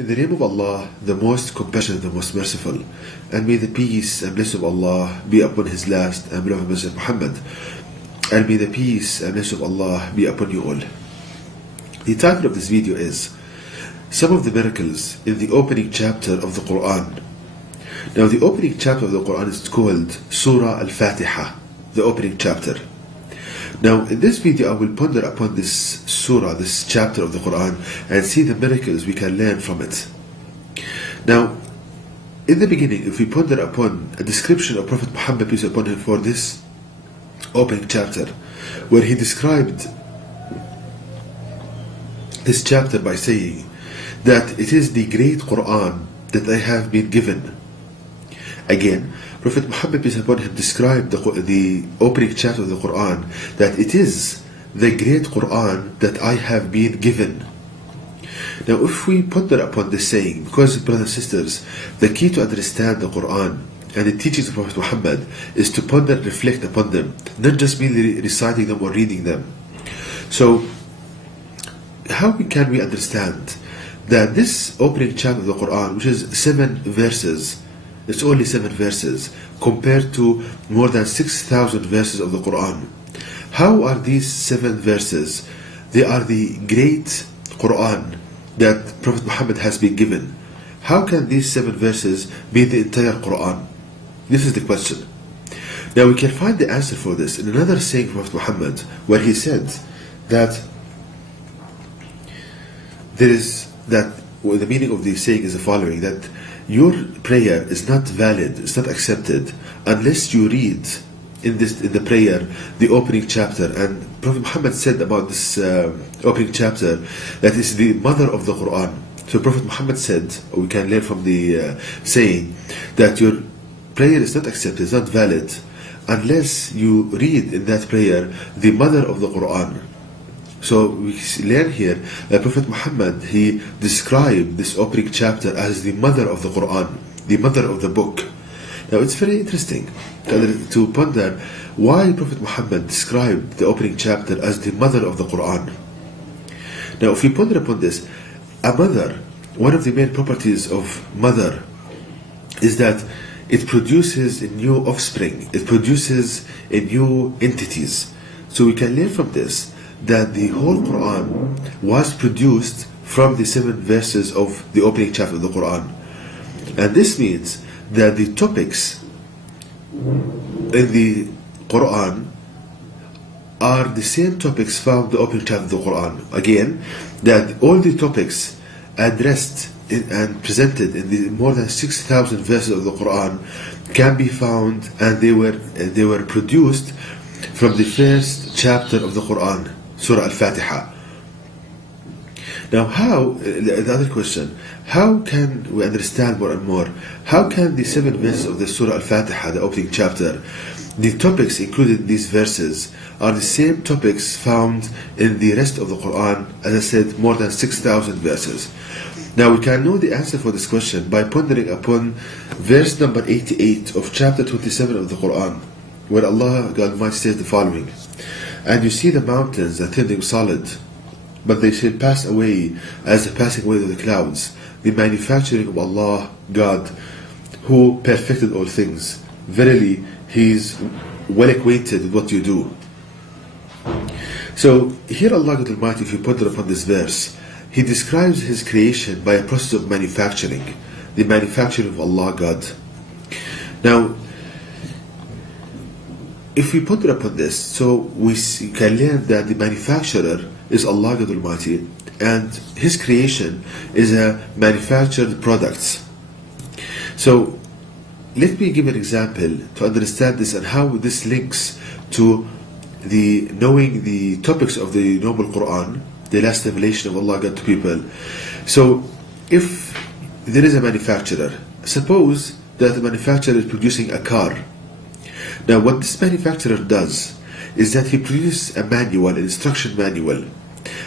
In the name of Allah, the most compassionate, the most merciful, and may the peace and blessing of Allah be upon His last and beloved Messenger Muhammad, and may the peace and blessing of Allah be upon you all. The title of this video is Some of the Miracles in the Opening Chapter of the Quran. Now the opening chapter of the Quran is called Surah Al-Fatiha, the opening chapter. Now in this video I will ponder upon this surah, this chapter of the Quran, and see the miracles we can learn from it. Now in the beginning, if we ponder upon a description of Prophet Muhammad, peace upon him, for this opening chapter, where he described this chapter by saying that it is the great Quran that I have been given. Again, Prophet Muhammad, peace upon him, described the opening chapter of the Quran that it is the great Quran that I have been given. Now if we ponder upon this saying, because brothers and sisters, the key to understand the Quran and the teachings of Prophet Muhammad is to ponder and reflect upon them, not just merely reciting them or reading them. So how can we understand that this opening chapter of the Quran, which is 7 verses, it's only 7 verses compared to more than 6,000 verses of the Quran. How are these 7 verses? They are the great Quran that Prophet Muhammad has been given. How can these 7 verses be the entire Quran? This is the question. Now we can find the answer for this in another saying of Prophet Muhammad, where he said that the meaning of the saying is the following, that your prayer is not valid, it's not accepted, unless you read in the prayer the opening chapter. And Prophet Muhammad said about this opening chapter that is the mother of the Quran. So Prophet Muhammad said, or we can learn from the saying, that your prayer is not accepted, it's not valid, unless you read in that prayer the mother of the Quran. So we learn here that Prophet Muhammad, he described this opening chapter as the mother of the Quran, the mother of the book. Now it's very interesting to ponder why Prophet Muhammad described the opening chapter as the mother of the Quran. Now if we ponder upon this, a mother, one of the main properties of mother is that it produces a new offspring, it produces a new entities. So we can learn from this that the whole Quran was produced from the 7 verses of the opening chapter of the Quran. And this means that the topics in the Quran are the same topics found in the opening chapter of the Quran. Again, that all the topics addressed and presented in the more than 6,000 verses of the Quran can be found, and they were produced from the first chapter of the Quran, Surah Al-Fatiha. Now the other question, how can we understand more and more? How can the 7 verses of the Surah Al-Fatiha, the opening chapter, the topics included in these verses are the same topics found in the rest of the Quran, as I said, more than 6,000 verses? Now we can know the answer for this question by pondering upon verse number 88 of chapter 27 of the Quran, where Allah God Almighty says the following: and you see the mountains that turning solid, but they shall pass away as the passing away of the clouds, the manufacturing of Allah God, who perfected all things. Verily, He is well acquainted with what you do. So here Allah God Almighty, if you ponder upon this verse, He describes His creation by a process of manufacturing, the manufacturing of Allah God. Now if we ponder upon this, so we can learn that the manufacturer is Allah God Almighty, and His creation is a manufactured product. So let me give an example to understand this and how this links to the knowing the topics of the Noble Quran, the last revelation of Allah God to people. So if there is a manufacturer, suppose that the manufacturer is producing a car. Now what this manufacturer does is that he produces a manual, an instruction manual,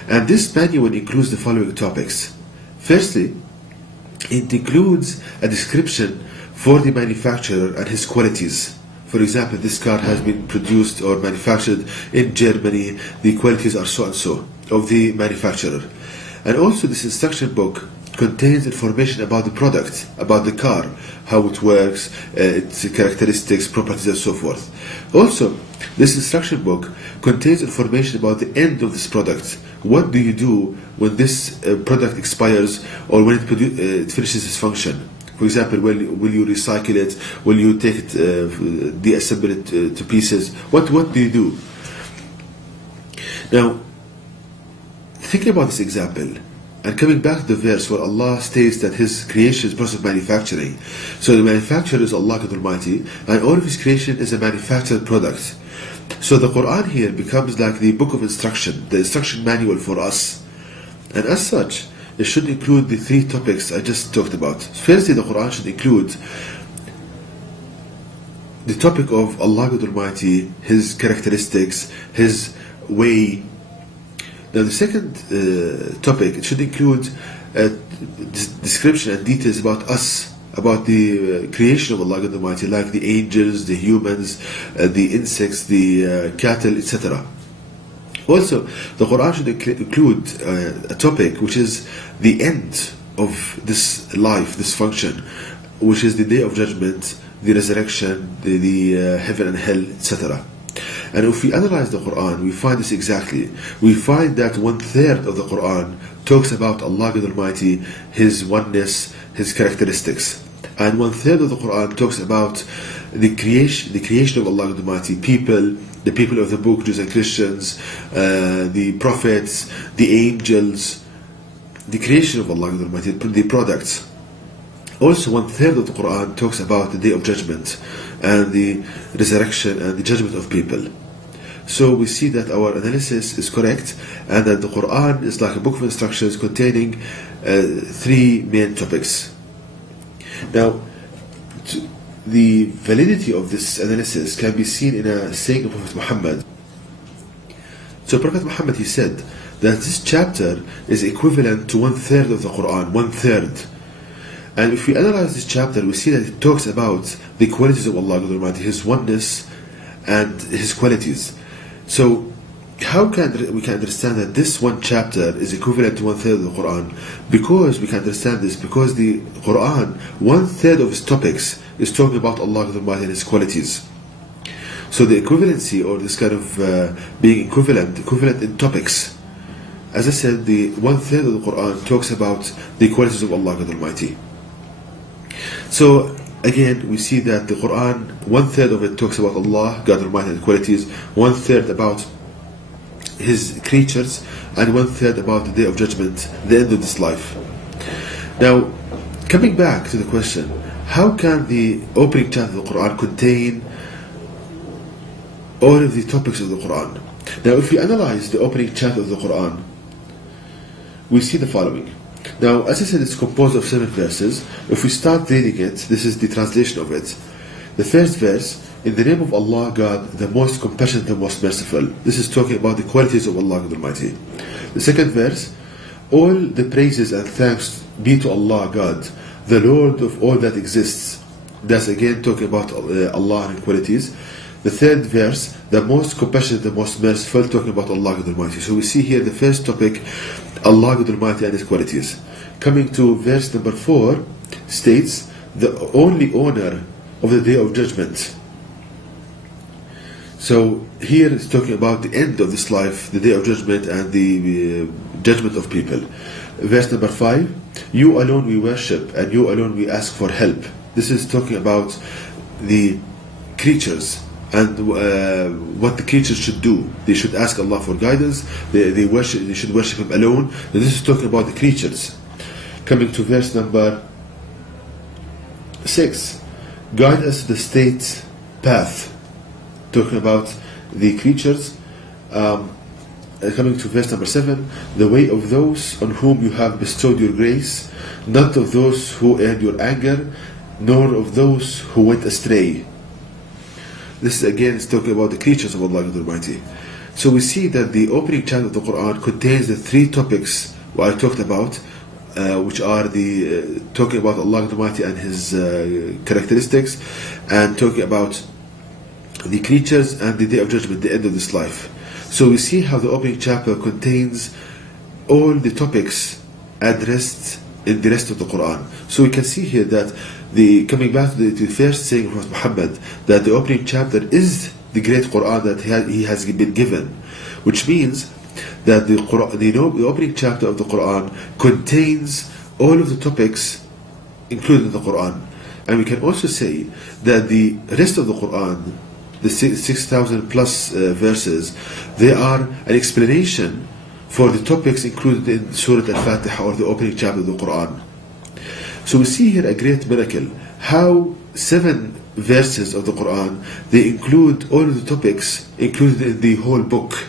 and this manual includes the following topics. Firstly, it includes a description for the manufacturer and his qualities. For example, this car has been produced or manufactured in Germany, the qualities are so and so of the manufacturer. And also this instruction book contains information about the product, about the car, how it works, its characteristics, properties, and so forth. Also, this instruction book contains information about the end of this product. What do you do when this product expires or when it finishes its function? For example, will you recycle it? Will you take it, deassemble it to pieces? What do you do? Now, think about this example. And coming back to the verse where Allah states that His creation is process of manufacturing. So the manufacturer is Allah Almighty, and all of His creation is a manufactured product. So the Quran here becomes like the book of instruction, the instruction manual for us. And as such, it should include the three topics I just talked about. Firstly, the Quran should include the topic of Allah Almighty, His characteristics, His way. Now the second topic, it should include description and details about us, about the creation of Allah Almighty, like the angels, the humans, the insects, the cattle, etc. Also, the Quran should include a topic which is the end of this life, this function, which is the Day of Judgment, the resurrection, the heaven and hell, etc. And if we analyze the Quran, we find this exactly. We find that 1/3 of the Quran talks about Allah Almighty, His oneness, His characteristics. And 1/3 of the Quran talks about the creation of Allah Almighty, people, the people of the book, Jews and Christians, the prophets, the angels, the creation of Allah Almighty, the products. Also, 1/3 of the Quran talks about the Day of Judgment and the resurrection and the judgment of people. So we see that our analysis is correct, and that the Quran is like a book of instructions containing three main topics. Now, the validity of this analysis can be seen in a saying of Prophet Muhammad. So Prophet Muhammad, he said that this chapter is equivalent to 1/3 of the Quran, 1/3. And if we analyze this chapter, we see that it talks about the qualities of Allah Almighty, His oneness and His qualities. So how can we can understand that this one chapter is equivalent to 1/3 of the Quran? Because we can understand this because the Quran, 1/3 of its topics is talking about Allah Almighty and His qualities. So the equivalency, or this kind of being equivalent in topics. As I said, the 1/3 of the Quran talks about the qualities of Allah Almighty. So again, we see that the Quran, 1/3 of it talks about Allah, God Almighty and qualities, 1/3 about His creatures, and 1/3 about the Day of Judgment, the end of this life. Now, coming back to the question, how can the opening chapter of the Quran contain all of the topics of the Quran? Now, if we analyze the opening chapter of the Quran, we see the following. Now, as I said, it's composed of 7 verses. If we start reading it, this is the translation of it. The first verse, in the name of Allah, God, the most compassionate, the most merciful. This is talking about the qualities of Allah Almighty. The second verse, all the praises and thanks be to Allah, God, the Lord of all that exists. That's again talking about Allah and qualities. The third verse, the most compassionate, the most merciful, talking about Allah Almighty. So we see here the first topic, Allah Almighty and His qualities. Coming to verse number 4, states, the only owner of the Day of Judgment. So here it's talking about the end of this life, the Day of Judgment and the judgment of people. Verse number 5, you alone we worship and you alone we ask for help. This is talking about the creatures and what the creatures should do. They should ask Allah for guidance. They should worship Him alone. And this is talking about the creatures. Coming to verse number 6, guide us to the straight path. Talking about the creatures. Coming to verse number 7, the way of those on whom you have bestowed your grace, not of those who earned your anger, nor of those who went astray. This again is talking about the creatures of Allah Almighty. So we see that the opening chapter of the Quran contains the 3 topics what I talked about, which are the talking about Allah Almighty and His characteristics, and talking about the creatures and the Day of Judgment, the end of this life. So we see how the opening chapter contains all the topics addressed in the rest of the Quran. So we can see here that coming back to the first saying of Prophet Muhammad, that the opening chapter is the great Quran that he has been given, which means that the opening chapter of the Quran contains all of the topics included in the Quran. And we can also say that the rest of the Quran, the 6,000 plus verses, they are an explanation for the topics included in Surah Al-Fatiha, or the opening chapter of the Quran. So we see here a great miracle, how 7 verses of the Quran, they include all of the topics included in the whole book.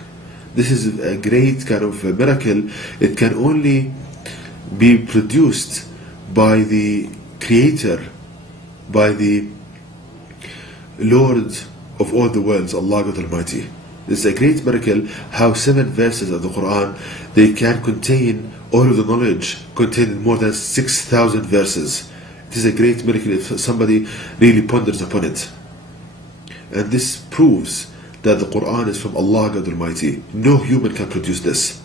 This is a great kind of miracle. It can only be produced by the Creator, by the Lord of all the worlds, Allah God Almighty. It's a great miracle how 7 verses of the Quran, they can contain all of the knowledge contained in more than 6,000 verses. It is a great miracle if somebody really ponders upon it. And this proves that the Quran is from Allah God Almighty. No human can produce this.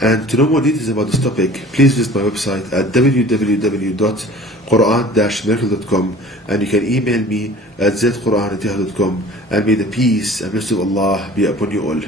And to know more details about this topic, please visit my website at www.quran-miracle.com, and you can email me at zquran@yahoo.com, and may the peace and blessing of Allah be upon you all.